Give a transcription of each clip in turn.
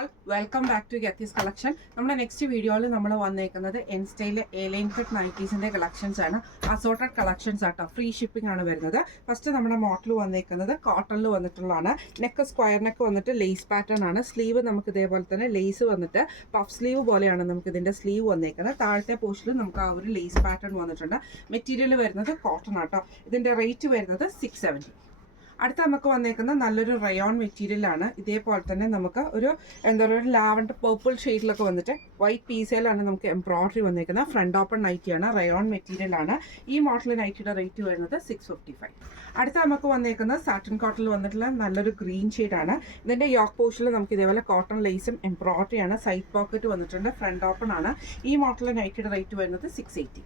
all, welcome back to Gathis collection. നമ്മുടെ next വീഡിയോയിൽ നമ്മൾ വന്നേക്കുന്നത് എൻ സ്റ്റൈലിലെ എലൈൻ കട്ട് നൈറ്റീസിന്റെ കളക്ഷൻസ് ആണ്. അസോർട്ടഡ് കളക്ഷൻസ് ആട്ടോ, ഫ്രീ ഷിപ്പിംഗ് ആണ് വരുന്നത്. ഫസ്റ്റ് നമ്മുടെ മോഡൽ വന്നേക്കുന്നത് കോട്ടണിൽ വന്നിട്ടുള്ളതാണ്. നെക്ക് സ്ക്വയർ നെക്ക് വന്നിട്ട് ലേസ് പാറ്റേൺ ആണ്. സ്ലീവ് നമുക്ക് ഇതേപോലെ തന്നെ ലേസ് വന്നിട്ട് പഫ് സ്ലീവ് പോലെയാണ് നമുക്ക് ഇതിന്റെ സ്ലീവ് വന്നേക്കുന്നത്. താഴത്തെ പോർഷനിൽ നമുക്ക് ആ ഒരു ലേസ് പാറ്റേൺ വന്നിട്ടുണ്ട്. മെറ്റീരിയൽ വരുന്നത് കോട്ടൺ ആട്ടോ. ഇതിന്റെ റേറ്റ് വരുന്നത് 670. അടുത്ത നമുക്ക് വന്നേക്കുന്ന നല്ലൊരു റയോൺ മെറ്റീരിയലാണ്. ഇതേപോലെ തന്നെ നമുക്ക് ഒരു എന്താ പറയുക, ഒരു ലാവൻഡർ പേർപ്പിൾ ഷെയ്ഡിലൊക്കെ വന്നിട്ട് വൈറ്റ് പീസയിലാണ് നമുക്ക് എംബ്രോയിഡറി വന്നേക്കുന്നത്. ഫ്രണ്ട് ഓപ്പൺ നൈറ്റിയാണ്, റയോൺ മെറ്റീരിയലാണ്. ഈ മോഡൽ നൈറ്റിയുടെ റേറ്റ് വരുന്നത് 655. അടുത്ത നമുക്ക് വന്നേക്കുന്നത് സാറ്റിൻ കോട്ടണിൽ വന്നിട്ടുള്ള നല്ലൊരു ഗ്രീൻ ഷെയ്ഡാണ്. ഇതിൻ്റെ യോക്ക് പോർഷനിൽ നമുക്ക് ഇതേപോലെ കോട്ടൺ ലേസും എംബ്രോയിഡറിയാണ്. സൈഡ് പോക്കറ്റ് വന്നിട്ടുണ്ട്, ഫ്രണ്ട് ഓപ്പൺ ആണ്. ഈ മോഡൽ നൈറ്റിയുടെ റേറ്റ് വരുന്നത് 680.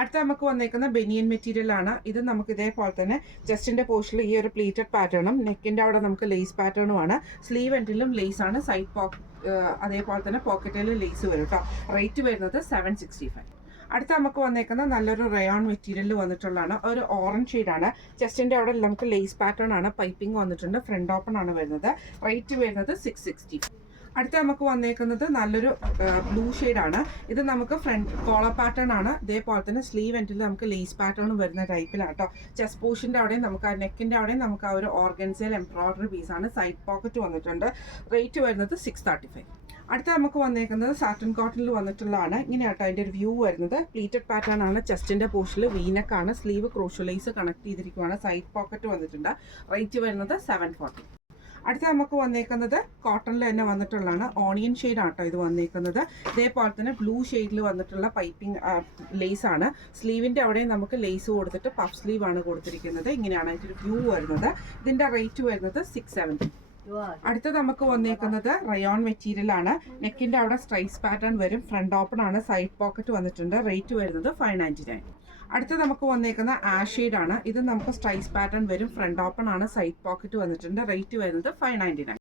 അടുത്ത നമുക്ക് വന്നേക്കുന്ന ബനിയൻ മെറ്റീരിയൽ ആണ്. ഇത് നമുക്ക് ഇതേപോലെ തന്നെ ചെസ്റ്റിന്റെ പോർഷനിൽ ഈ ഒരു പ്ലീറ്റഡ് പാറ്റേണും നെക്കിന്റെ അവിടെ നമുക്ക് ലേസ് പാറ്റേണും ആണ്. സ്ലീവ് എൻഡിലും ലേസ് ആണ്. സൈഡ് അതേപോലെ തന്നെ പോക്കറ്റിലും ലേസ് വരും കേട്ടോ. റേറ്റ് വരുന്നത് 765. അടുത്ത നമുക്ക് വന്നേക്കുന്ന നല്ലൊരു റയോൺ മെറ്റീരിയൽ വന്നിട്ടുള്ളതാണ്. ഒരു ഓറഞ്ച് ഷെയ്ഡാണ്. ചെസ്റ്റിന്റെ അവിടെ നമുക്ക് ലേസ് പാറ്റേൺ ആണ്. പൈപ്പിംഗ് വന്നിട്ടുണ്ട്, ഫ്രണ്ട് ഓപ്പൺ ആണ് വരുന്നത്. റേറ്റ് വരുന്നത് 660. അടുത്ത നമുക്ക് വന്നേക്കുന്നത് നല്ലൊരു ബ്ലൂ ഷെയ്ഡാണ്. ഇത് നമുക്ക് ഫ്രണ്ട് കോളർ പാറ്റേൺ ആണ്. ഇതേപോലെ തന്നെ സ്ലീവ് എൻഡിൽ നമുക്ക് ലേസ് പാറ്റേൺ വരുന്ന ടൈപ്പിലാണ് കേട്ടോ. ചെസ്റ്റ് പോർഷൻ്റെ അവിടെയും നമുക്ക് ആ നെക്കിൻ്റെ അവിടെയും നമുക്ക് ആ ഒരു ഓർഗൻസയിൽ എംബ്രോയിഡറി പീസാണ്. സൈഡ് പോക്കറ്റ് വന്നിട്ടുണ്ട്. റേറ്റ് വരുന്നത് 635. അടുത്ത നമുക്ക് വന്നേക്കുന്നത് സാറ്റിൻ കോട്ടണിൽ വന്നിട്ടുള്ളതാണ്. ഇങ്ങനെയാട്ടോ അതിൻ്റെ ഒരു വ്യൂ വരുന്നത്. പ്ലീറ്റഡ് പാറ്റേൺ ആണ്. ചെസ്റ്റിൻ്റെ പോർഷനിൽ വീനക്കാണ്. സ്ലീവ് ക്രോഷ്യലൈസ് കണക്ട് ചെയ്തിരിക്കുകയാണ്. സൈഡ് പോക്കറ്റ് വന്നിട്ടുണ്ട്. റേറ്റ് വരുന്നത് 740. അടുത്ത നമുക്ക് വന്നേക്കുന്നത് കോട്ടണിൽ തന്നെ വന്നിട്ടുള്ളതാണ്. ഓണിയൻ ഷെയ്ഡ് ആട്ടോ ഇത് വന്നേക്കുന്നത്. ഇതേപോലെ തന്നെ ബ്ലൂ ഷെയ്ഡിൽ വന്നിട്ടുള്ള പൈപ്പിംഗ് ലേസ് ആണ്. സ്ലീവിൻ്റെ അവിടെ നമുക്ക് ലേസ് കൊടുത്തിട്ട് പഫ് സ്ലീവ് ആണ് കൊടുത്തിരിക്കുന്നത്. ഇങ്ങനെയാണ് അതിൻ്റെ വ്യൂ വരുന്നത്. ഇതിൻ്റെ റേറ്റ് വരുന്നത് 670. അടുത്ത നമുക്ക് വന്നേക്കുന്നത് റയോൺ മെറ്റീരിയൽ ആണ്. നെക്കിന്റെ അവിടെ സ്ട്രൈസ് പാറ്റേൺ വരും. ഫ്രണ്ട് ഓപ്പൺ ആണ്. സൈഡ് പോക്കറ്റ് വന്നിട്ടുണ്ട്. റേറ്റ് വരുന്നത് 599. അടുത്ത നമുക്ക് വന്നേക്കുന്ന ആഷ് ഷെയ്ഡ് ആണ്. ഇത് നമുക്ക് സ്ട്രൈസ് പാറ്റേൺ വരും. ഫ്രണ്ട് ഓപ്പൺ ആണ്. സൈഡ് പോക്കറ്റ് വന്നിട്ടുണ്ട്. റേറ്റ് വരുന്നത് 599.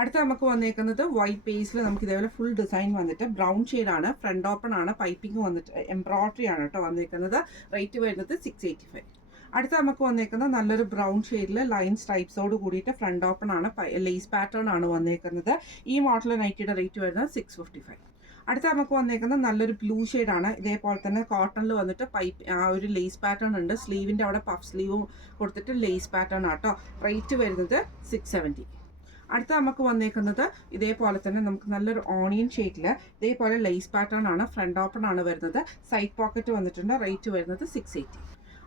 അടുത്ത നമുക്ക് വന്നേക്കുന്നത് വൈറ്റ് പേസിൽ നമുക്ക് ഇതേപോലെ ഫുൾ ഡിസൈൻ വന്നിട്ട് ബ്രൗൺ ഷെയ്ഡാണ്. ഫ്രണ്ട് ഓപ്പൺ ആണ്. പൈപ്പിംഗ് വന്നിട്ട് എംബ്രോയിഡറി ആണ് കേട്ടോ വന്നേക്കുന്നത്. റേറ്റ് വരുന്നത് 685. അടുത്ത നമുക്ക് വന്നേക്കുന്നത് നല്ലൊരു ബ്രൗൺ ഷെയ്ഡിൽ ലൈൻ സ്ട്രൈപ്സോട് കൂടിയിട്ട് ഫ്രണ്ട് ഓപ്പൺ ആണ്. ലേസ് പാറ്റേൺ ആണ് വന്നേക്കുന്നത്. ഈ മോഡൽ നൈറ്റിയുടെ റേറ്റ് വരുന്നത് 655. അടുത്ത നമുക്ക് വന്നേക്കുന്നത് നല്ലൊരു ബ്ലൂ ഷെയ്ഡാണ്. ഇതേപോലെ തന്നെ കോട്ടണിൽ വന്നിട്ട് ആ ഒരു ലേസ് പാറ്റേൺ ഉണ്ട്. സ്ലീവിൻ്റെ അവിടെ പഫ് സ്ലീവും കൊടുത്തിട്ട് ലേസ് പാറ്റേൺ ആട്ടോ. റേറ്റ് വരുന്നത് 670. അടുത്ത നമുക്ക് വന്നേക്കുന്നത് ഇതേപോലെ തന്നെ നമുക്ക് നല്ലൊരു ഓണിയൻ ഷെയ്ഡിൽ ഇതേപോലെ ലേസ് പാറ്റേൺ ആണ്. ഫ്രണ്ട് ഓപ്പൺ ആണ് വരുന്നത്. സൈഡ് പോക്കറ്റ് വന്നിട്ടുണ്ട്. റേറ്റ് വരുന്നത് 680.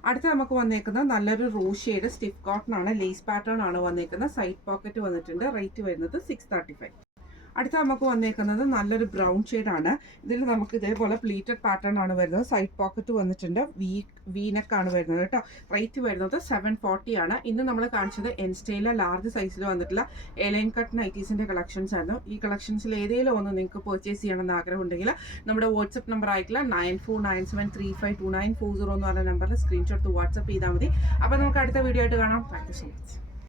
അടുത്ത നമുക്ക് വന്നേക്കുന്നത് നല്ലൊരു റോസ് ഷെയ്ഡ് സ്റ്റിഫ് കോട്ടൺ ആണ്. ലേസ് പാറ്റേൺ ആണ് വന്നേക്കുന്നത്. സൈഡ് പോക്കറ്റ് വന്നിട്ടുണ്ട്. റേറ്റ് വരുന്നത് 635. അടുത്ത നമുക്ക് വന്നേക്കുന്നത് നല്ലൊരു ബ്രൗൺ ഷെയ്ഡാണ്. ഇതിൽ നമുക്ക് ഇതേപോലെ പ്ലീറ്റഡ് പാറ്റേൺ ആണ് വരുന്നത്. സൈഡ് പോക്കറ്റ് വന്നിട്ടുണ്ട്. വീനക്കാണ് വരുന്നത് കേട്ടോ. റേറ്റ് വരുന്നത് 740 ആണ്. ഇന്ന് നമ്മൾ കാണിച്ചത് എൻ സ്റ്റൈലിലെ ലാർജ് സൈസിൽ വന്നിട്ടുള്ള എലൈൻ കട്ട് നൈറ്റീസിൻ്റെ കളക്ഷൻസ് ആയിരുന്നു. ഈ കളക്ഷൻസിൽ ഏതെങ്കിലും ഒന്ന് നിങ്ങൾക്ക് പർച്ചേസ് ചെയ്യണമെന്ന് ആഗ്രഹം ഉണ്ടെങ്കിൽ നമ്മുടെ വാട്സപ്പ് നമ്പർ ആയിട്ടുള്ള 9497352940 എന്ന് പറഞ്ഞ നമ്പറിൽ സ്ക്രീൻഷോട്ട് വാട്സപ്പ് ചെയ്താൽ മതി. അപ്പോൾ നമുക്ക് അടുത്ത വീഡിയോ ആയിട്ട് കാണാം. Thank you so much.